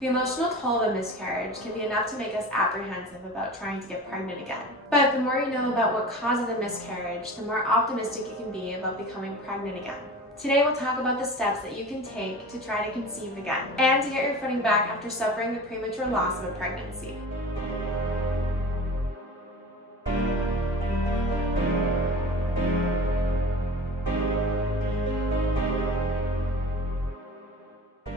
The emotional toll of a miscarriage can be enough to make us apprehensive about trying to get pregnant again. But the more you know about what causes a miscarriage, the more optimistic you can be about becoming pregnant again. Today we'll talk about the steps that you can take to try to conceive again and to get your footing back after suffering the premature loss of a pregnancy.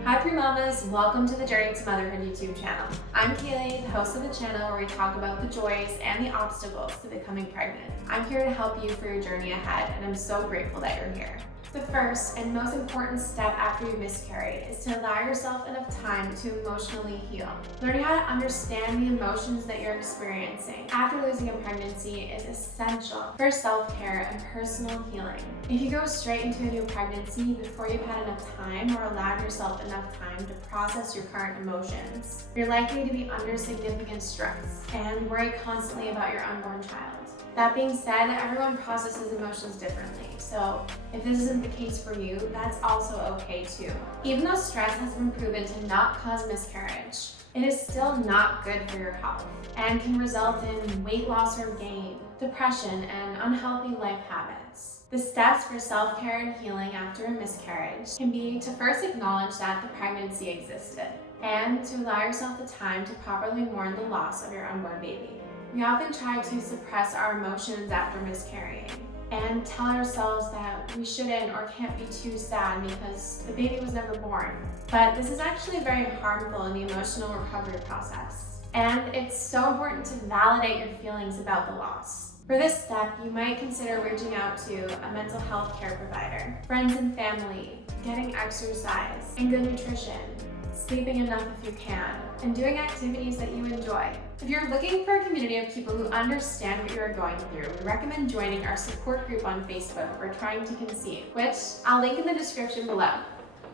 Hi Premamas, welcome to the Journey to Motherhood YouTube channel. I'm Kaleigh, the host of the channel where we talk about the joys and the obstacles to becoming pregnant. I'm here to help you for your journey ahead, and I'm so grateful that you're here. The first and most important step after you miscarry is to allow yourself enough time to emotionally heal. Learning how to understand the emotions that you're experiencing after losing a pregnancy is essential for self-care and personal healing. If you go straight into a new pregnancy before you've had enough time or allowed yourself enough time to process your current emotions, you're likely to be under significant stress and worry constantly about your unborn child. That being said, everyone processes emotions differently, so if this isn't the case for you, that's also okay too. Even though stress has been proven to not cause miscarriage, it is still not good for your health and can result in weight loss or gain, depression, and unhealthy life habits. The steps for self-care and healing after a miscarriage can be to first acknowledge that the pregnancy existed and to allow yourself the time to properly mourn the loss of your unborn baby. We often try to suppress our emotions after miscarrying and tell ourselves that we shouldn't or can't be too sad because the baby was never born. But this is actually very harmful in the emotional recovery process. And it's so important to validate your feelings about the loss. For this step, you might consider reaching out to a mental health care provider, friends and family, getting exercise and good nutrition, sleeping enough if you can, and doing activities that you enjoy. If you're looking for a community of people who understand what you're going through, we recommend joining our support group on Facebook for Trying to Conceive, which I'll link in the description below.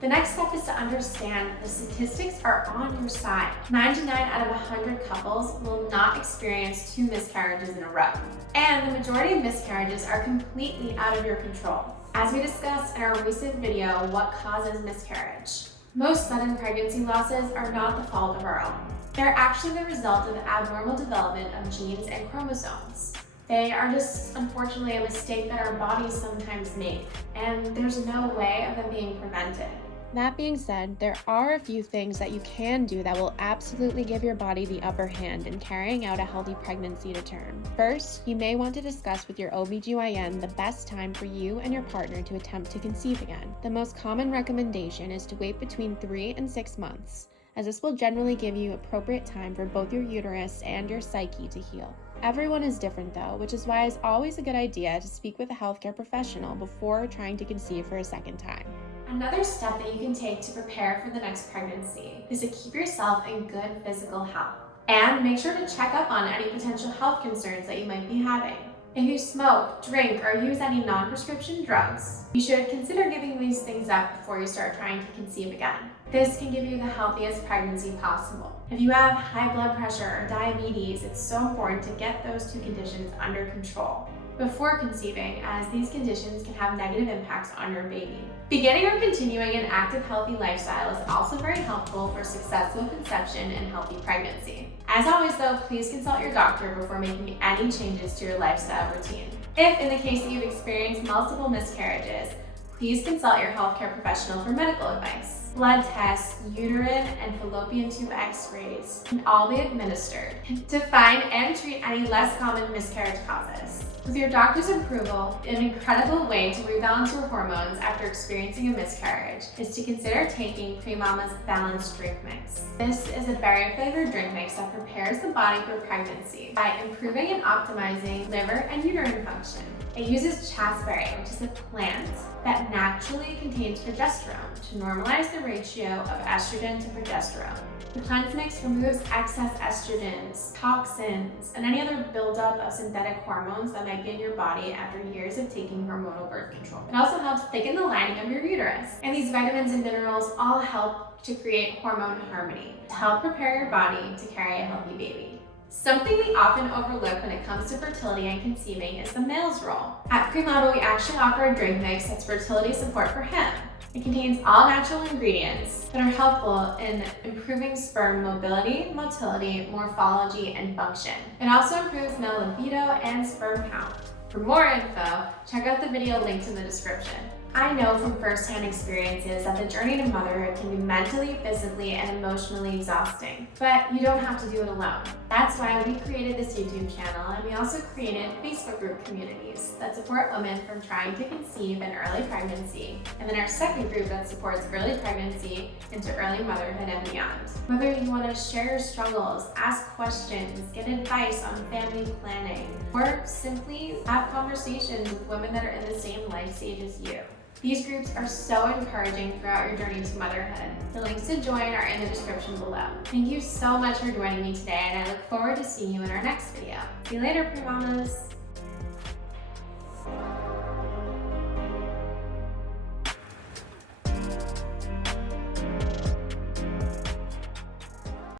The next step is to understand the statistics are on your side. 99 out of 100 couples will not experience 2 miscarriages in a row. And the majority of miscarriages are completely out of your control. As we discussed in our recent video, What Causes Miscarriage? Most sudden pregnancy losses are not the fault of our own. They're actually the result of abnormal development of genes and chromosomes. They are just, unfortunately, a mistake that our bodies sometimes make, and there's no way of them being prevented. That being said, there are a few things that you can do that will absolutely give your body the upper hand in carrying out a healthy pregnancy to term. First, you may want to discuss with your OBGYN the best time for you and your partner to attempt to conceive again. The most common recommendation is to wait between 3 and 6 months, as this will generally give you appropriate time for both your uterus and your psyche to heal. Everyone is different though, which is why it's always a good idea to speak with a healthcare professional before trying to conceive for a second time. Another step that you can take to prepare for the next pregnancy is to keep yourself in good physical health. And make sure to check up on any potential health concerns that you might be having. If you smoke, drink, or use any non-prescription drugs, you should consider giving these things up before you start trying to conceive again. This can give you the healthiest pregnancy possible. If you have high blood pressure or diabetes, it's so important to get those 2 conditions under control before conceiving, as these conditions can have negative impacts on your baby. Beginning or continuing an active, healthy lifestyle is also very helpful for successful conception and healthy pregnancy. As always though, please consult your doctor before making any changes to your lifestyle routine. If, in the case that you've experienced multiple miscarriages, please consult your healthcare professional for medical advice. Blood tests, uterine and fallopian tube x-rays can all be administered to find and treat any less common miscarriage causes. With your doctor's approval, an incredible way to rebalance your hormones after experiencing a miscarriage is to consider taking Premama's Balanced Drink Mix. This is a berry-flavored drink mix that prepares the body for pregnancy by improving and optimizing liver and uterine function. It uses chasteberry, which is a plant that naturally contains progesterone to normalize the ratio of estrogen to progesterone. The plant mix removes excess estrogens, toxins, and any other buildup of synthetic hormones that might be in your body after years of taking hormonal birth control. It also helps thicken the lining of your uterus. And these vitamins and minerals all help to create hormone harmony to help prepare your body to carry a healthy baby. Something we often overlook when it comes to fertility and conceiving is the male's role. At Premama, we actually offer a drink mix that's fertility support for him. It contains all natural ingredients that are helpful in improving sperm mobility, motility, morphology, and function. It also improves male libido and sperm count. For more info, check out the video linked in the description. I know from firsthand experiences that the journey to motherhood can be mentally, physically, and emotionally exhausting, but you don't have to do it alone. That's why we created this YouTube channel, and we also created Facebook group communities that support women from trying to conceive in early pregnancy, and then our second group that supports early pregnancy into early motherhood and beyond. Whether you want to share your struggles, ask questions, get advice on family planning, or simply have conversations with women that are in the same life stage as you. These groups are so encouraging throughout your journey to motherhood. The links to join are in the description below. Thank you so much for joining me today, and I look forward to seeing you in our next video. See you later, Premamas!